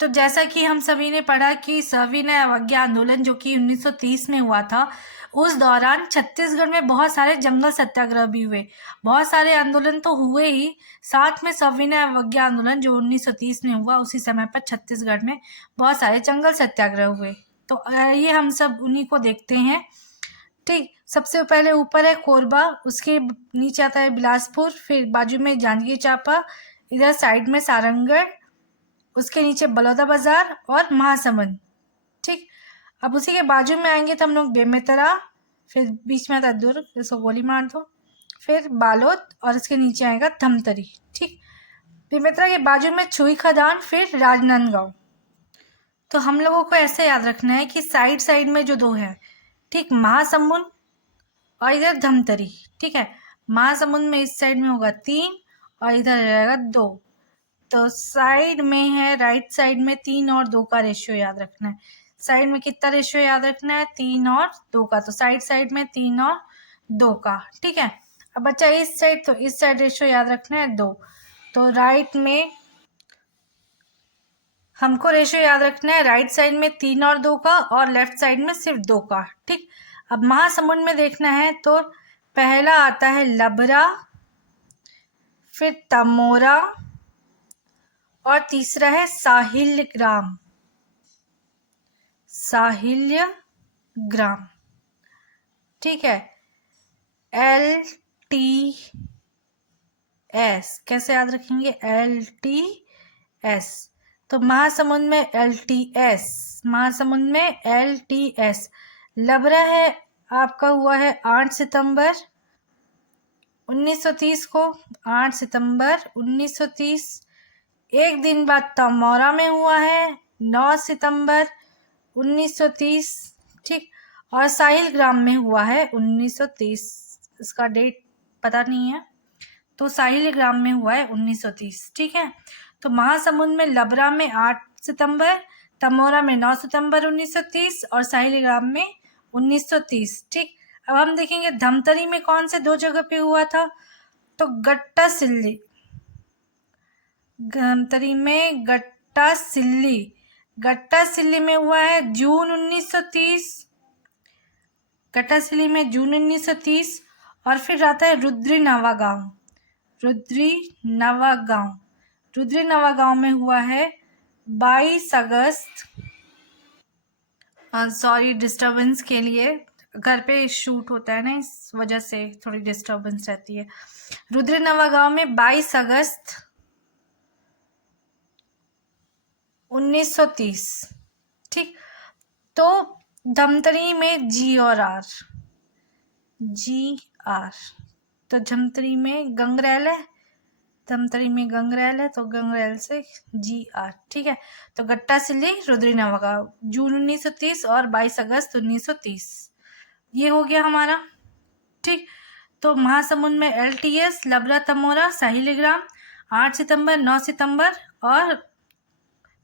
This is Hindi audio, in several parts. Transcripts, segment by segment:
तो जैसा कि हम सभी ने पढ़ा कि सविनय अवज्ञा आंदोलन जो कि 1930 में हुआ था, उस दौरान छत्तीसगढ़ में बहुत सारे जंगल सत्याग्रह भी हुए। बहुत सारे आंदोलन तो हुए ही, साथ में सविनय अवज्ञा आंदोलन जो 1930 में हुआ, उसी समय पर छत्तीसगढ़ में बहुत सारे जंगल सत्याग्रह हुए। तो ये हम सब उन्हीं को देखते हैं। ठीक, सबसे पहले ऊपर है कोरबा, उसके नीचे आता है बिलासपुर, फिर बाजू में जांजगीर चांपा, इधर साइड में सारंगढ़, उसके नीचे बलौदा बाजार और महासमुंद। ठीक, अब उसी के बाजू में आएंगे तो हम लोग बेमेतरा, फिर बीच में आता है दुर्ग, इसको गोली मार दो, फिर बालोद और इसके नीचे आएगा धमतरी। ठीक, बेमेतरा के बाजू में छुई खदान, फिर राजनांदगांव। तो हम लोगों को ऐसे याद रखना है कि साइड साइड में जो दो है, ठीक, महासमुंद और इधर धमतरी। ठीक है, महासमुंद में इस साइड में होगा 3 और इधर रहेगा 2। तो साइड में है, राइट साइड में 3 और 2 का रेशियो याद रखना है। साइड में कितना रेशियो याद रखना है? 3 और 2 का। तो साइड साइड में 3 और 2 का। ठीक है, अब बच्चा इस साइड, तो इस साइड रेशियो याद रखना है 2। तो राइट में हमको रेशियो याद रखना है राइट साइड में 3 और 2 का और लेफ्ट साइड में सिर्फ 2 का। ठीक, अब महासमुंद में देखना है तो पहला आता है लबरा, फिर तमोरा और तीसरा है साहिल्यग्राम। साहिल्यग्राम, ठीक है, LTS। कैसे याद रखेंगे? LTS। तो महासमुंद में LTS, महासमुंद में LTS। लबरा है आपका हुआ है 8 सितंबर 1930 को, 8 सितंबर 1930। एक दिन बाद तमौरा में हुआ है 9 सितंबर 1930। ठीक, और साहिलग्राम में हुआ है 1930। इसका डेट पता नहीं है, तो साहिलग्राम में हुआ है 1930। ठीक है, तो महासमुंद में लबरा में 8 सितंबर, तमौरा में 9 सितंबर 1930 और साहिलग्राम में 1930। ठीक, अब हम देखेंगे धमतरी में कौन से 2 जगह पे हुआ था। तो गट्टा सिल्ली, धमतरी में गट्टा सिल्ली, गट्टा सिल्ली में हुआ है जून 1930, गट्टा सिल्ली में जून 1930। और फिर आता है रुद्री नवागांव, रुद्री नवागांव, रुद्री नवागांव में हुआ है 22 अगस्त। सॉरी डिस्टरबेंस के लिए, घर पे शूट होता है ना, इस वजह से थोड़ी डिस्टरबेंस रहती है। रुद्री नवागांव में 22 अगस्त 1930। ठीक, तो धमतरी में G और R, GR। तो धमतरी में गंगरेल है, धमतरी में गंगरेल है, तो गंगरेल से GR। ठीक है, तो गट्टा सिल्ली, रुद्री नवागांव, जून 1930 और 22 अगस्त 1930। ये हो गया हमारा। ठीक, तो महासमुंद में LTS, लबरा तमोरा, साहिलग्राम 8 सितंबर 9 सितंबर और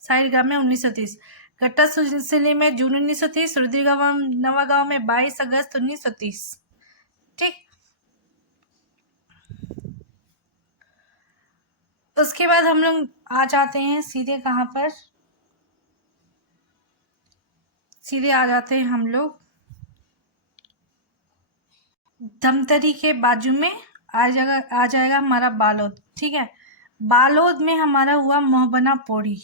साहिलग्राम में 1930। गट्टा सिल्ली में जून 1930, रुद्री नवागांव में 22 अगस्त 1930। ठीक, उसके बाद हम लोग आ जाते हैं सीधे कहाँ पर, सीधे आ जाते हैं हम लोग धमतरी के बाजू में आ जाएगा हमारा बालोद। ठीक है, बालोद में हमारा हुआ मोहबना पौड़ी,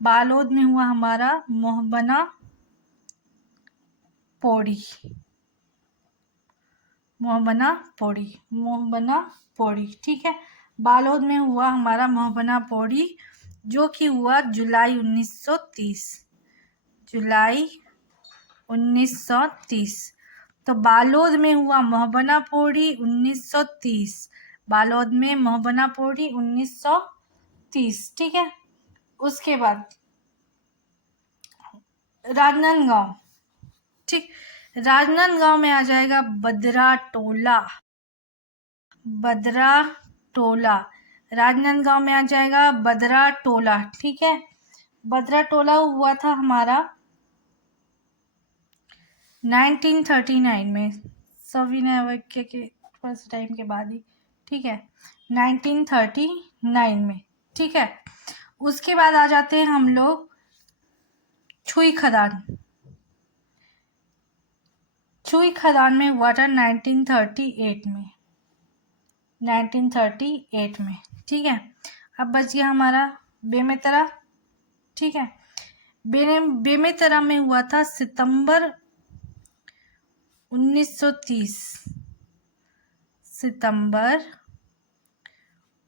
बालोद में हुआ हमारा मोहबना पौड़ी, मोहबना पौड़ी, मोहबना पौड़ी। ठीक है, बालोद में हुआ हमारा मोहबना पौड़ी, जो कि हुआ जुलाई 1930, जुलाई 1930। तो बालोद में हुआ मोहबना पौड़ी 1930, बालोद में मोहबना पौड़ी 1930। ठीक है, उसके बाद राजनांदगांव। ठीक, राजनांदगांव में आ जाएगा बदरा टोला, बदरा टोला, राजनांदगांव में आ जाएगा बदरा टोला। ठीक है, बदरा टोला हुआ था हमारा 1939 में, सविनय अवज्ञा के फर्स्ट टाइम के बाद ही। ठीक है, 1939 में। ठीक है, उसके बाद आ जाते हैं हम लोग छुई खदान। छुई खदान में हुआ था 1938 में, 1938 में। ठीक है, अब बच गया हमारा बेमेतरा। ठीक है, बेमेतरा में हुआ था सितंबर 1930, सितंबर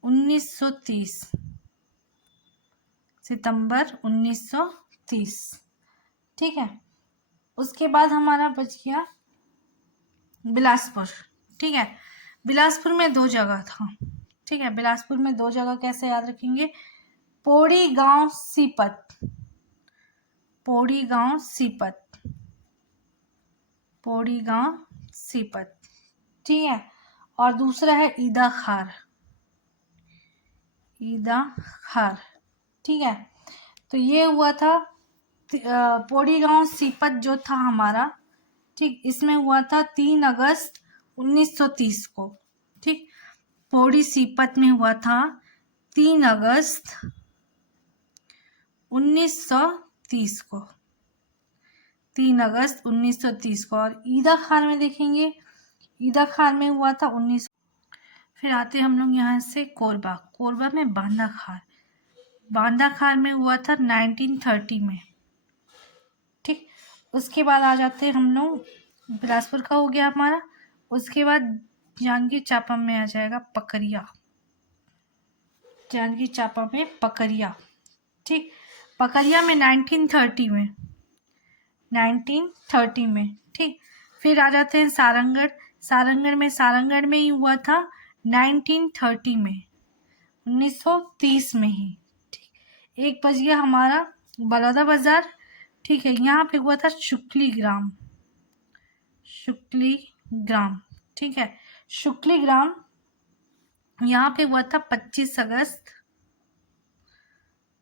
1930, सितंबर 1930। ठीक है, उसके बाद हमारा बच गया बिलासपुर। ठीक है, बिलासपुर में 2 जगह था। ठीक है, बिलासपुर में 2 जगह कैसे याद रखेंगे? पौड़ी गांव सीपत, पौड़ी गांव सीपत, पौड़ी गांव सीपत। ठीक है, और दूसरा है ईदा खार, ईदा खार। ठीक है, तो ये हुआ था पौड़ी गांव सीपत जो था हमारा। ठीक, इसमें हुआ था 3 अगस्त 1930 को। ठीक, पौड़ी सीपत में हुआ था 3 अगस्त 1930 को, 3 अगस्त 1930 को। और ईदा खान में देखेंगे, ईदा खान में हुआ था 19। फिर आते हम लोग यहाँ से कोरबा। कोरबा में बांदा खार, बांदा खार में हुआ था 1930 में। ठीक, उसके बाद आ जाते हैं हम लोग, बिलासपुर का हो गया हमारा। उसके बाद जांजगीर चांपा में आ जाएगा पकरिया, जांजगीर चांपा में पकरिया। ठीक, पकरिया में 1930 में, 1930 में। ठीक, फिर आ जाते हैं सारंगढ़। सारंगढ़ में ही हुआ था 1930 में, 1930 में ही। ठीक, एक बच गया हमारा बलौदा बाजार। ठीक है, यहाँ पे हुआ था शुक्ली ग्राम, शुक्ली ग्राम। ठीक है, शुक्ली ग्राम यहाँ पे हुआ था 25 अगस्त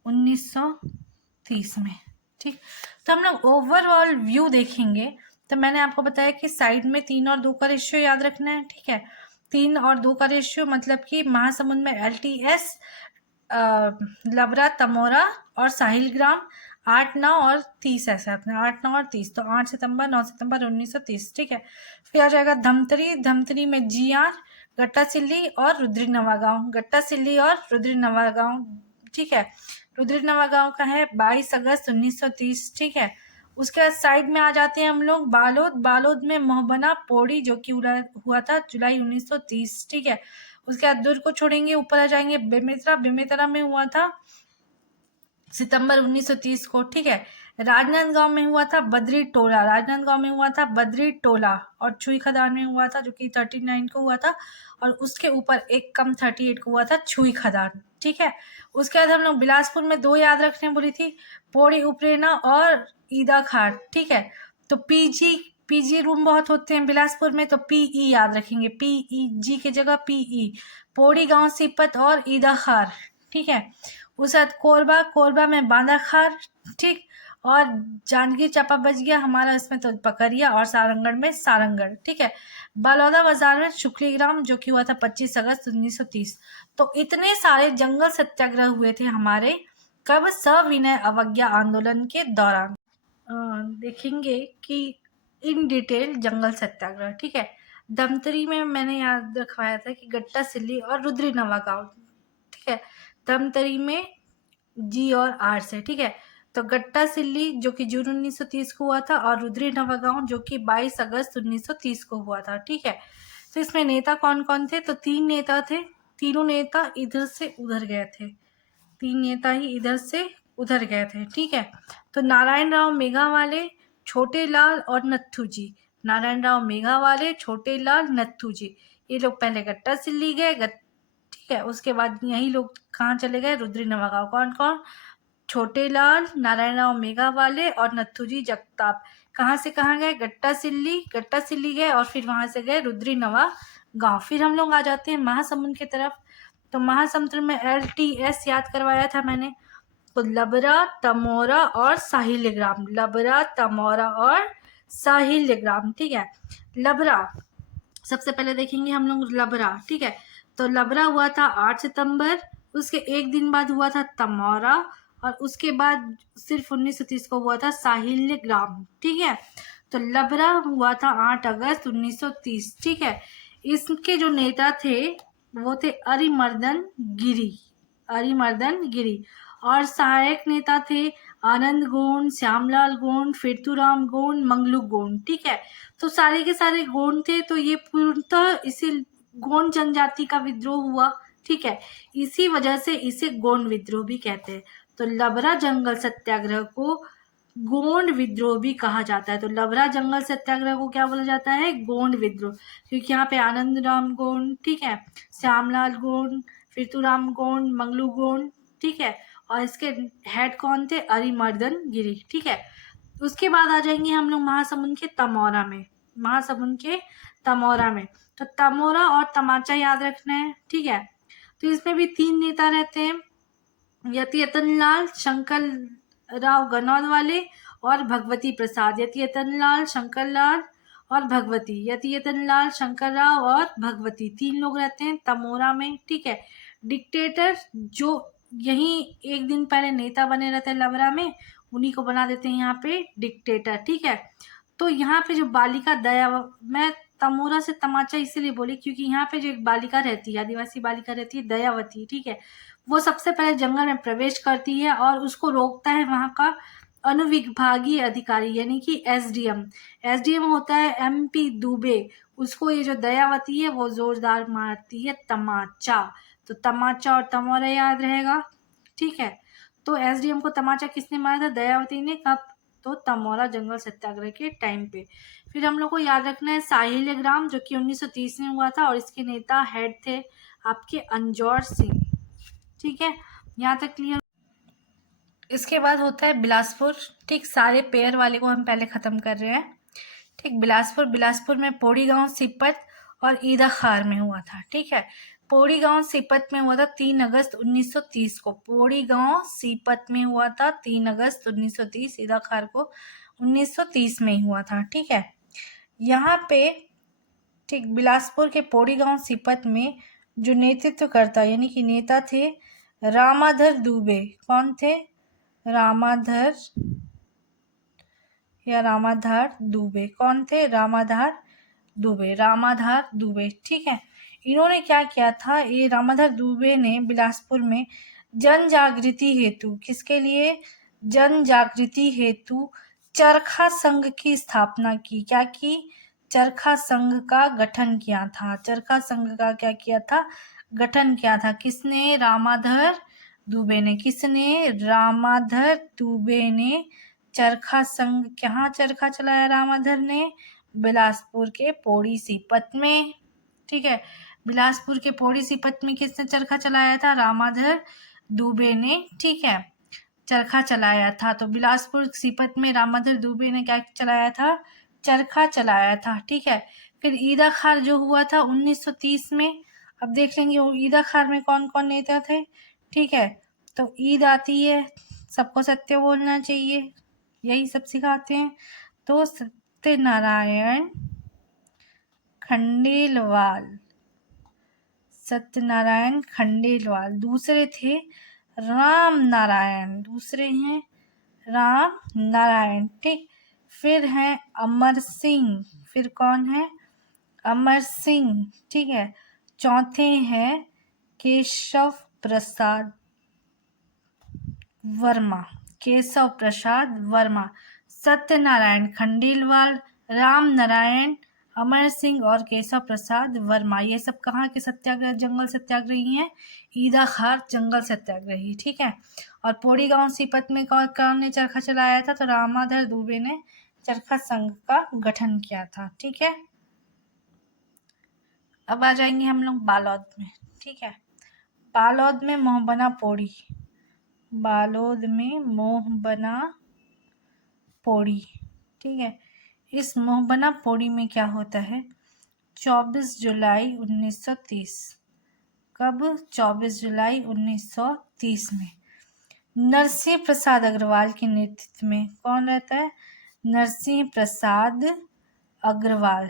1930 में। ठीक, तो हम लोग ओवरऑल व्यू देखेंगे। तो मैंने आपको बताया कि साइड में 3 और 2 का रेशियो याद रखना है। ठीक है, 3 और 2 का रेशियो मतलब कि महासमुंद में LTS, लबरा, तमोरा और साहिल ग्राम 8, 9 और 30 ऐसे आते हैं, 8, 9 और 30। तो 8 सितंबर 9 सितंबर 1930। ठीक है, फिर आ जाएगा धमतरी। धमतरी में GR, गट्टा सिल्ली और रुद्री नवागांव, गट्टा सिल्ली और रुद्री नवागांव। ठीक है, रुद्री नवागांव का है 22 अगस्त 1930। ठीक है, उसके बाद साइड में आ जाते हैं हम लोग बालोद। बालोद में मोहबना पौड़ी जो कि हुआ था जुलाई 1930। ठीक है, उसके बाद दुर्ग को छोड़ेंगे, ऊपर आ जाएंगे बेमेतरा। बेमेतरा में हुआ था सितंबर 1930 को। ठीक है, राजनांदगांव में हुआ था बद्री टोला, राजनांदगांव में हुआ था बद्री टोला। और छुई खदान में हुआ था जो कि 39 को हुआ था, और उसके ऊपर एक कम 38 को हुआ था छुई खदान। ठीक है, उसके बाद हम लोग बिलासपुर में 2 याद रखने बोली थी, पौड़ी उपरेना और ईदा खार। ठीक है, तो पीजी रूम बहुत होते हैं बिलासपुर में, तो PE याद रखेंगे, PEG की जगह PE। पौड़ी गांव सीपत और ईदा खार। ठीक है, उस बाद कोरबा, कोरबा में बांदा खार। ठीक, और जांजगीर चांपा बच गया हमारा, इसमें तो पकरिया, और सारंगढ़ में सारंगढ़। ठीक है, बलौदा बाजार में शुक्ली ग्राम जो कि हुआ था 25 अगस्त 1930। तो इतने सारे जंगल सत्याग्रह हुए थे हमारे, कब? सविनय अवज्ञा आंदोलन के दौरान। देखेंगे कि इन डिटेल जंगल सत्याग्रह। ठीक है, धमतरी में मैंने याद रखवाया था कि गट्टा सिल्ली और रुद्री नवागांव। ठीक है, धमतरी में G और R से। ठीक है, तो गट्टा सिल्ली जो कि जून 1930 को हुआ था, और रुद्री नवागांव जो कि 22 अगस्त 1930 को हुआ था। ठीक है, तो इसमें नेता कौन कौन थे? तो 3 नेता थे, तीनों नेता इधर से उधर गए थे, 3 नेता ही इधर से उधर गए थे। ठीक है, तो नारायण राव मेघावाले, छोटे लाल और नत्थू जी। नारायण राव मेघावाले, छोटे लाल, नत्थू जी, ये लोग पहले गट्टा सिल्ली गए। ठीक है, उसके बाद यही लोग कहाँ चले गए? रुद्री नवागांव। कौन कौन? छोटे लाल, नारायण राव मेघावाले और नत्थूजी जगताप। कहाँ से कहाँ गए? गट्टा सिल्ली गए, और फिर वहां से गए रुद्री नवागांव। फिर हम लोग आ जाते हैं महासमुंद की तरफ। तो महासमुंद में LTS याद करवाया था मैंने, तो लबरा, तमोरा और साहिल ग्राम, लबरा, तमोरा और साहिल ग्राम। ठीक है, लबरा सबसे पहले देखेंगे हम लोग लबरा। ठीक है, तो लबरा हुआ था 8 सितंबर उसके एक दिन बाद हुआ था तमौरा, और उसके बाद सिर्फ 1930 को हुआ था साहिल्य ग्राम। ठीक है, तो लबरा हुआ था 8 अगस्त 1930। ठीक है, इसके जो नेता थे वो थे अरिमर्दन गिरी, अरिमर्दन गिरी, और सहायक नेता थे आनंद गोंड, श्यामलाल गोंड, फिरतुराम गोंड, मंगलू गोंड। ठीक है, तो सारे के सारे गोंड थे। तो ये पूर्णतः इसी गोंड जनजाति का विद्रोह हुआ। ठीक है, इसी वजह से इसे गोंड विद्रोह भी कहते हैं। तो लबरा जंगल सत्याग्रह को गोंड विद्रोह भी कहा जाता है। तो लबरा जंगल सत्याग्रह को क्या बोला जाता है? गोंड विद्रोह, क्योंकि यहाँ पे आनंद राम गोंड, ठीक है, श्यामलाल गोंड, फिरतुराम गोंड, मंगलू गोंड, ठीक है, और इसके हेड कौन थे? अरिमर्दन गिरी। ठीक है, उसके बाद आ जाएंगे हम लोग महासमुंद के तमौरा में। महासमुंद के तमौरा में, तो तमौरा और तमाचा याद रखना है। ठीक है, तो इसमें भी 3 नेता रहते हैं, यतियतनलाल, शंकर राव गनौद वाले और भगवती प्रसाद। यतियतनलाल, शंकरलाल और भगवती, यतियतनलाल, शंकर राव और भगवती, 3 लोग रहते हैं तमोरा में। ठीक है, डिक्टेटर जो यहीं एक दिन पहले नेता बने रहते हैं लबरा में, उन्हीं को बना देते हैं यहाँ पे डिक्टेटर। ठीक है, तो यहाँ पे जो बालिका दया, मैं तमोरा से तमाचा इसीलिए बोली क्योंकि यहाँ पे जो एक बालिका रहती है, आदिवासी बालिका रहती है दयावती, ठीक है, वो सबसे पहले जंगल में प्रवेश करती है और उसको रोकता है वहाँ का अनुविभागीय अधिकारी यानी कि एसडीएम। एसडीएम होता है एमपी दुबे। उसको ये जो दयावती है वो जोरदार मारती है तमाचा। तो तमाचा और तमोरा याद रहेगा। ठीक है, तो एसडीएम को तमाचा किसने मारा था? दयावती ने। कब? तो तमोरा जंगल सत्याग्रह के टाइम पे। फिर हम लोग को याद रखना है साहिल्य ग्राम, जो कि 1930 में हुआ था, और इसके नेता हेड थे आपके अंजौर सिंह। ठीक है, यहाँ तक क्लियर। इसके बाद होता है बिलासपुर। ठीक, सारे पेयर वाले को हम पहले ख़त्म कर रहे हैं। ठीक, बिलासपुर, बिलासपुर में पोड़ी गांव, सीपत और ईदा खार में हुआ था। ठीक है, पोड़ी गांव सीपत में हुआ था 3 अगस्त 1930 को। पोड़ी गांव सीपत में हुआ था 3 अगस्त 1930, ईदा खार को 1930 में ही हुआ था। ठीक है, यहाँ पे ठीक बिलासपुर के पोड़ी गांव सीपत में जो नेतृत्व करता यानी कि नेता थे रामाधर दुबे। कौन थे? रामाधर या रामाधार दुबे। कौन थे? रामाधार दुबे, रामाधार दुबे। ठीक है, इन्होंने क्या किया था? ये रामाधार दुबे ने बिलासपुर में जन जागृति हेतु, किसके लिए? जन जागृति हेतु चरखा संघ की स्थापना की। क्या की? चरखा संघ का गठन किया था। चरखा संघ का क्या किया था? गठन किया था। किसने? रामाधर दुबे ने। किसने? रामाधर दुबे ने चरखा संघ। कहाँ चरखा चलाया रामाधर ने? बिलासपुर के पोड़ी सीपत में। ठीक है, बिलासपुर के पोड़ी सीपत में किसने चरखा चलाया था? रामाधर दुबे ने। ठीक है, चरखा चलाया था। तो बिलासपुर सीपत में रामाधर दुबे ने क्या चलाया था? चरखा चलाया था। ठीक है, फिर ईदा खार जो हुआ था 1930 में। अब देख लेंगे ईदा खार में कौन कौन नेता थे। ठीक है, तो ईद आती है, सबको सत्य बोलना चाहिए, यही सब सिखाते हैं। तो सत्यनारायण खंडेलवाल, सत्यनारायण खंडेलवाल। दूसरे थे राम नारायण, दूसरे हैं राम नारायण। ठीक, फिर हैं अमर सिंह। फिर कौन है? अमर सिंह। ठीक है, चौथे हैं केशव प्रसाद वर्मा, केशव प्रसाद वर्मा। सत्यनारायण खंडेलवाल, राम नारायण, अमर सिंह और केशव प्रसाद वर्मा, ये सब कहाँ के सत्याग्रह, जंगल सत्याग्रही हैं? ईदा खार जंगल सत्याग्रही। ठीक है, और पोड़ी गांव सीपत में कौन ने चरखा चलाया था? तो रामाधर दुबे ने चरखा संघ का गठन किया था। ठीक है, अब आ जाएंगे हम लोग बालोद में। ठीक है, बालोद में मोहबना पोड़ी, बालोद में मोहबना पोड़ी। ठीक है, इस मोहबना पोड़ी में क्या होता है? 24 जुलाई 1930। कब? 24 जुलाई 1930 में नरसिंह प्रसाद अग्रवाल के नेतृत्व में। कौन रहता है? नरसिंह प्रसाद अग्रवाल।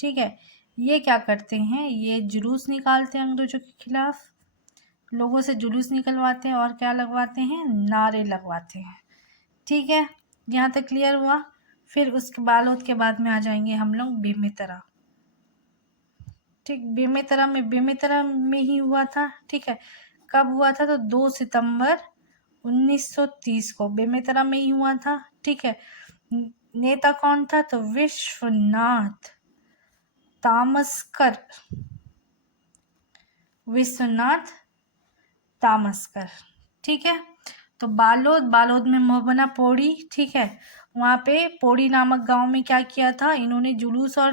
ठीक है, ये क्या करते हैं? ये जुलूस निकालते हैं अंग्रेजों के खिलाफ। लोगों से जुलूस निकलवाते हैं और क्या लगवाते हैं, नारे लगवाते हैं। ठीक है, यहाँ तक क्लियर हुआ। फिर उसके बालोद के बाद में आ जाएंगे हम लोग बेमेतरा। ठीक, बेमेतरा में ही हुआ था। ठीक है, कब हुआ था, तो 2 सितंबर 1930 को बेमेतरा में ही हुआ था। ठीक है, नेता कौन था, तो विश्वनाथ तामस्कर, विश्वनाथ तामस्कर। ठीक है, तो बालोद में मोहबना पौड़ी। ठीक है, वहाँ पे पौड़ी नामक गांव में क्या किया था, इन्होंने जुलूस और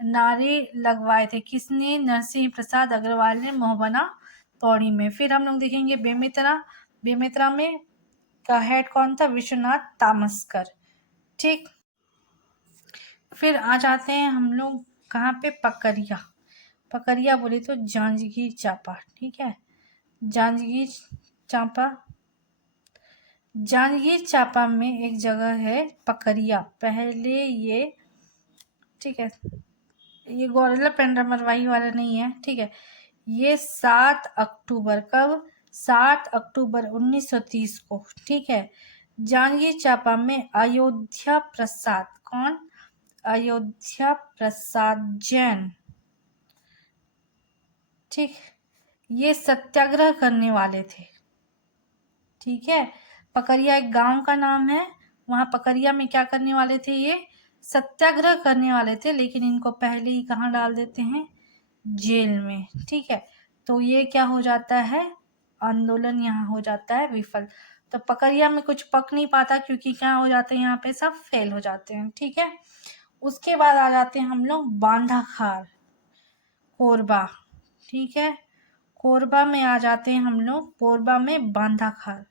नारे लगवाए थे। किसने, नरसिंह प्रसाद अग्रवाल ने मोहबना पौड़ी में। फिर हम लोग देखेंगे बेमेतरा में का हेड कौन था, विश्वनाथ तामस्कर। ठीक, फिर आ जाते हैं हम लोग कहाँ पे, पकरिया बोले तो जांजगीर चांपा। ठीक है, जांजगीर चांपा में एक जगह है पकरिया। पहले ये, ठीक है, ये गौरला पेंड्रा मरवाही वाला नहीं है। ठीक है, ये 7 अक्टूबर, कब, 7 अक्टूबर 1930 को। ठीक है, जांजगीर चांपा में अयोध्या प्रसाद, कौन, अयोध्या प्रसाद जैन। ठीक, ये सत्याग्रह करने वाले थे। ठीक है, पकरिया एक गांव का नाम है। वहां पकरिया में क्या करने वाले थे, ये सत्याग्रह करने वाले थे, लेकिन इनको पहले ही कहाँ डाल देते हैं, जेल में। ठीक है, तो ये क्या हो जाता है, आंदोलन यहाँ हो जाता है विफल। तो पकरिया में कुछ पक नहीं पाता, क्योंकि क्या हो जाते हैं, यहाँ पे सब फेल हो जाते हैं। ठीक है, उसके बाद आ जाते हैं हम लोग बांधाखार, कोरबा। ठीक है, कोरबा में आ जाते हैं हम लोग, कोरबा में बांधाखार।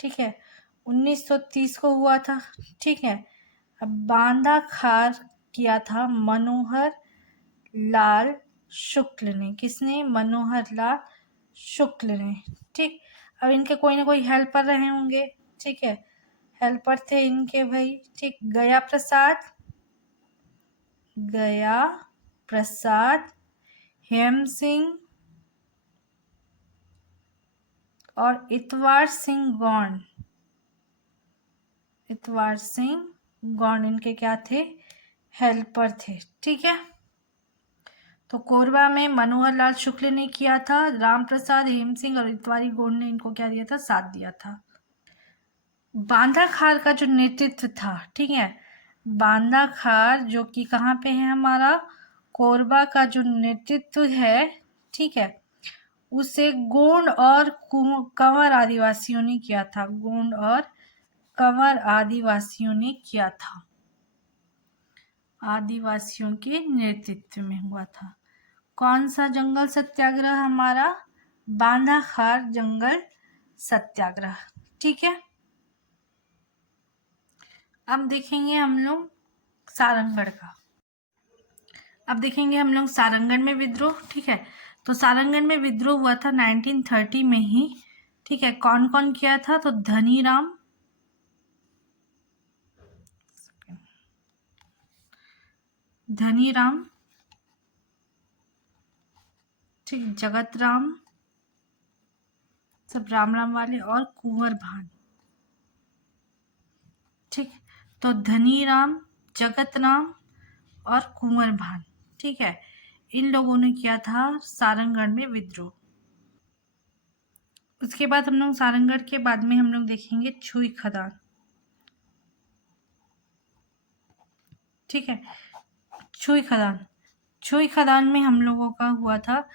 ठीक है, 1930 को हुआ था। ठीक है, अब बांधाखार किया था मनोहर लाल शुक्ल ने। किसने, मनोहर लाल शुक्ल ने। ठीक, अब इनके कोई ना कोई हेल्पर रहे होंगे। ठीक है, हेल्पर थे इनके भाई। ठीक, गया प्रसाद, हेम सिंह और इतवार सिंह गौंड इनके क्या थे, हेल्पर थे। ठीक है, तो कोरबा में मनोहर लाल शुक्ल ने किया था, राम प्रसाद, हेम सिंह और इतवारी गौंड ने इनको क्या दिया था, साथ दिया था। बांधाखार का जो नेतृत्व था, ठीक है, बांधाखार जो कि कहाँ पे है हमारा, कोरबा का जो नेतृत्व है, ठीक है, उसे गोंड और कंवर आदिवासियों ने किया था। गोंड और कंवर आदिवासियों ने किया था, आदिवासियों के नेतृत्व में हुआ था। कौन सा जंगल सत्याग्रह हमारा, बांधाखार जंगल सत्याग्रह। ठीक है, अब देखेंगे हम लोग सारंगढ़ का। अब देखेंगे हम लोग सारंगढ़ में विद्रोह। ठीक है, तो सारंगढ़ में विद्रोह हुआ था 1930 में ही। ठीक है, कौन कौन किया था, तो धनीराम, ठीक, जगत राम, सब राम राम वाले, और कुंवर भान। ठीक, तो धनीराम, जगत राम और कुंवर भान। ठीक है, इन लोगों ने किया था सारंगढ़ में विद्रोह। उसके बाद हम लोग सारंगढ़ के बाद में हम लोग देखेंगे छुई खदान। ठीक है, छुई खदान में हम लोगों का हुआ था,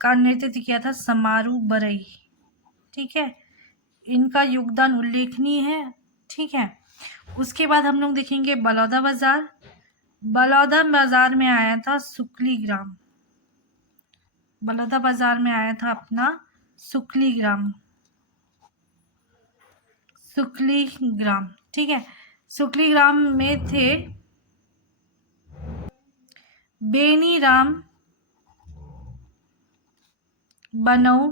का नेतृत्व किया था समारू बरई। ठीक है, इनका योगदान उल्लेखनीय है। ठीक है, उसके बाद हम लोग देखेंगे बलौदा बाजार में आया था सुकली ग्राम। ठीक है, सुकली ग्राम में थे बेनी राम बनऊ,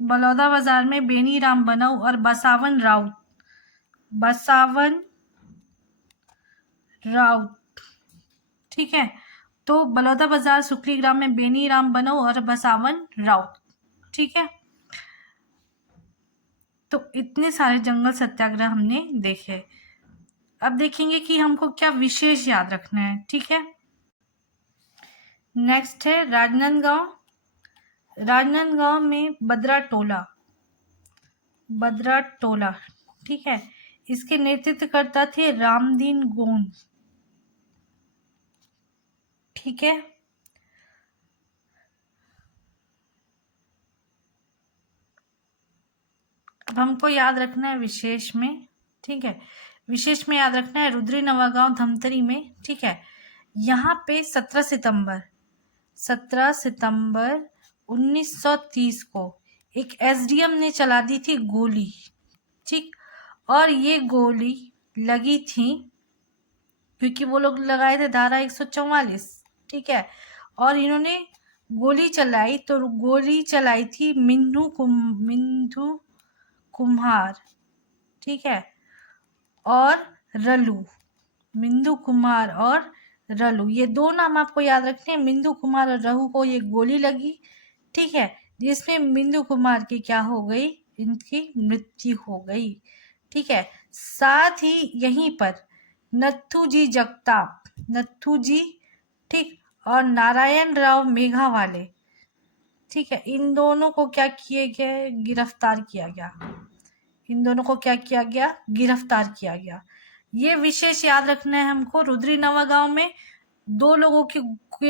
बलौदा बाजार में बेनी राम बनऊ और बसावन राउत। ठीक है। तो बलौदा बाजार, सुखलीग्राम में बेनी राम बनव और बसावन राउत, ठीक है। तो इतने सारे जंगल सत्याग्रह हमने देखे। अब देखेंगे कि हमको क्या विशेष याद रखना है, ठीक है। नेक्स्ट है राजनांदगांव। राजनांदगांव में बद्रा टोला, ठीक है। इसके नेतृत्वकर्ता थे रामदीन गोंड, ठीक है। अब हमको याद रखना है विशेष में, ठीक है। विशेष में याद रखना है रुद्री नवागांव धमतरी में, ठीक है। यहाँ पे 17 सितंबर 1930 को एक एसडीएम ने चला दी थी गोली, ठीक। और ये गोली लगी थी क्योंकि वो लोग लगाए थे धारा 144, ठीक है। और इन्होंने गोली चलाई, तो गोली चलाई थी मिन्नू कुम्हार, ठीक है, और रलू। मिंदू कुमार और रलू, ये दो नाम आपको याद रखने हैं। मिंदू कुमार और रलू को ये गोली लगी, ठीक है, जिसमें मिंदू कुमार की क्या हो गई, इनकी मृत्यु हो गई, ठीक है। साथ ही यहीं पर नथुजी जगताप, ठीक, और नारायण राव मेघावाले, ठीक है, इन दोनों को क्या किए गए, गिरफ्तार किया गया। इन दोनों को क्या किया गया, गिरफ्तार किया गया। ये विशेष याद रखना है हमको। रुद्री नवागांव में 2 लोगों के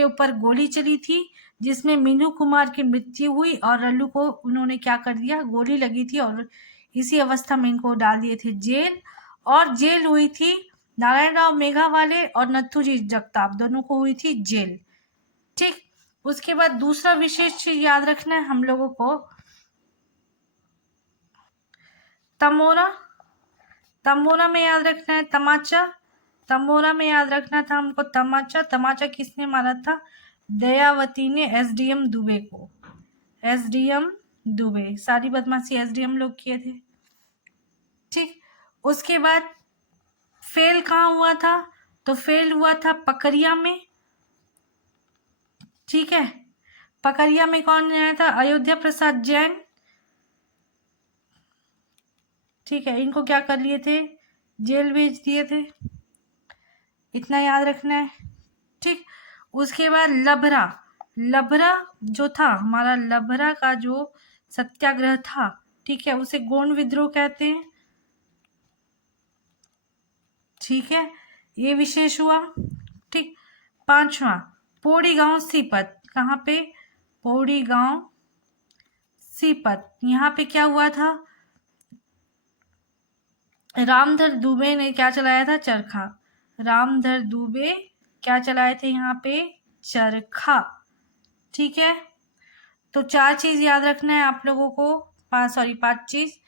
ऊपर गोली चली थी, जिसमें मीनू कुमार की मृत्यु हुई और रल्लू को उन्होंने क्या कर दिया, गोली लगी थी और इसी अवस्था में इनको डाल दिए थे जेल। और जेल हुई थी नारायण राव मेघावाले और नथुजी जगताप, दोनों को हुई थी जेल, ठीक। उसके बाद दूसरा विशेष चीज याद रखना है हम लोगों को, तमोरा में याद रखना है तमोरा में याद रखना था हमको तमाचा किसने मारा था, दयावती ने एसडीएम दुबे, सारी बदमाशी एसडीएम लोग किए थे, ठीक। उसके बाद फेल कहाँ हुआ था, तो फेल हुआ था पकरिया में, ठीक है। पकरिया में कौन आया था, अयोध्या प्रसाद जैन, ठीक है। इनको क्या कर लिए थे, जेल भेज दिए थे, इतना याद रखना है, ठीक। उसके बाद लभरा जो था हमारा, लभरा का जो सत्याग्रह था, ठीक है, उसे गोंड विद्रोह कहते हैं, ठीक है। ये विशेष हुआ, ठीक। 5वां पौड़ी गांव सीपत, कहाँ पे, पौड़ी गांव सीपत, यहाँ पे क्या हुआ था, रामधर दुबे ने क्या चलाया था, चरखा। रामधर दुबे क्या चलाए थे यहाँ पे, चरखा, ठीक है। तो 4 चीज याद रखना है आप लोगों को, 5 चीज,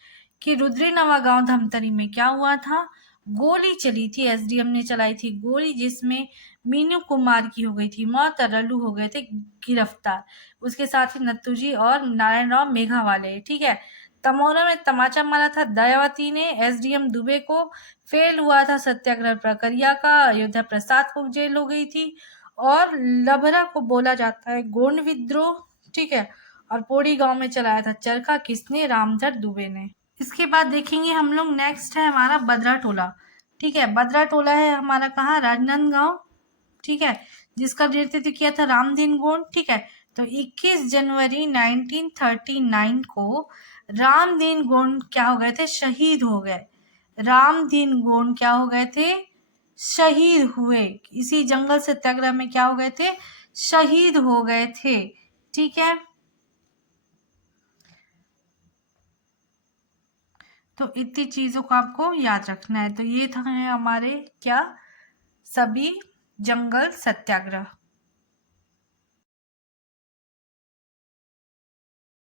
कि रुद्री नवागांव धमतरी में क्या हुआ था, गोली चली थी, एसडीएम ने चलाई थी गोली, जिसमें मीनू कुमार की हो गई थी मौत और रल्लू हो गए थे गिरफ्तार। उसके साथ ही नत्थुजी और नारायण राव मेघावाले, ठीक है। तमोरा में तमाचा मारा था दयावती ने एसडीएम दुबे को, फेल हुआ था सत्याग्रह प्रक्रिया का, अयोध्या प्रसाद को जेल हो गई थी, और लभरा को बोला जाता है गोंड विद्रोह, ठीक है। और पौड़ी गांव में चलाया था चरखा, किसने, रामधर दुबे ने। इसके बाद देखेंगे हम लोग, नेक्स्ट है हमारा बद्रा टोला, ठीक है। बद्रा टोला है हमारा कहाँ, राजनांदगांव, ठीक है, जिसका नेतृत्व किया था रामदीन गोंड, ठीक है। तो 21 जनवरी 1939 को रामदीन गोंड क्या हो गए थे, शहीद हो गए। रामदीन गोंड क्या हो गए थे, शहीद हुए, इसी जंगल सत्याग्रह में क्या हो गए थे, शहीद हो गए थे, ठीक है। तो इतनी चीजों को आपको याद रखना है। तो ये था हमारे क्या, सभी जंगल सत्याग्रह।